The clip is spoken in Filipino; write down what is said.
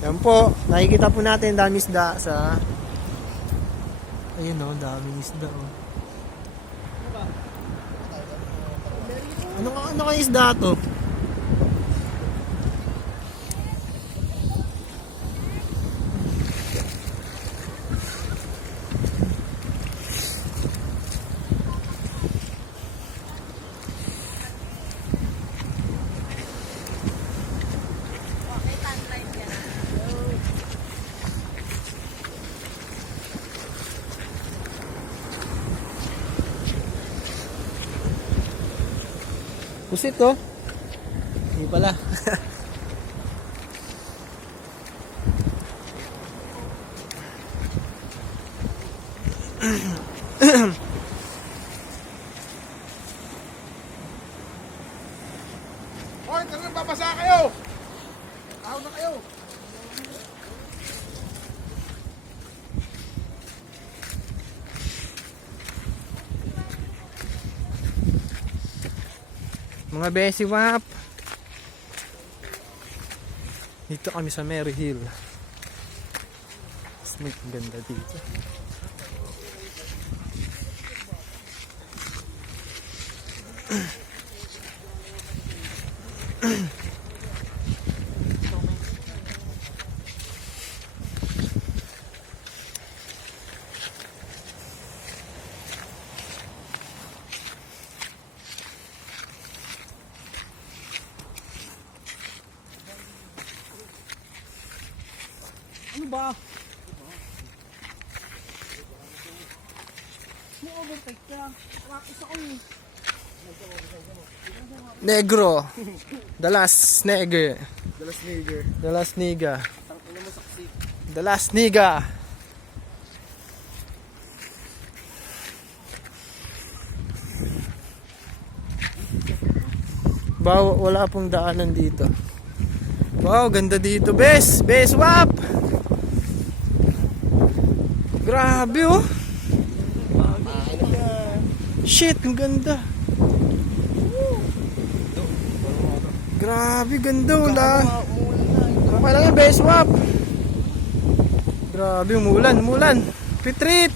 Yan po, nakikita po natin dami isda sa... Ayun o, daming isda o. Ano kaya isda to? Pusit to. Hindi pala. Hoy, talagang babasa kayo! Ahaw na kayo! Mga besi wap. Dito kami sa Mary Hill. Smith, ganda dito. Ano ba? May overtake ka. Rakis ako eh. Negro. The last nigger. Dalas nigger. The last nigga. Tangina mo saksi. The last nigga. Wala pong daanan dito. Wow, ganda dito, bes. Bes, wap. Grabe, oh. Shit, ang ganda. Grabe, ganda, wala. Okay lang yan, bes, wap. Grabe, umulan. Pitrit.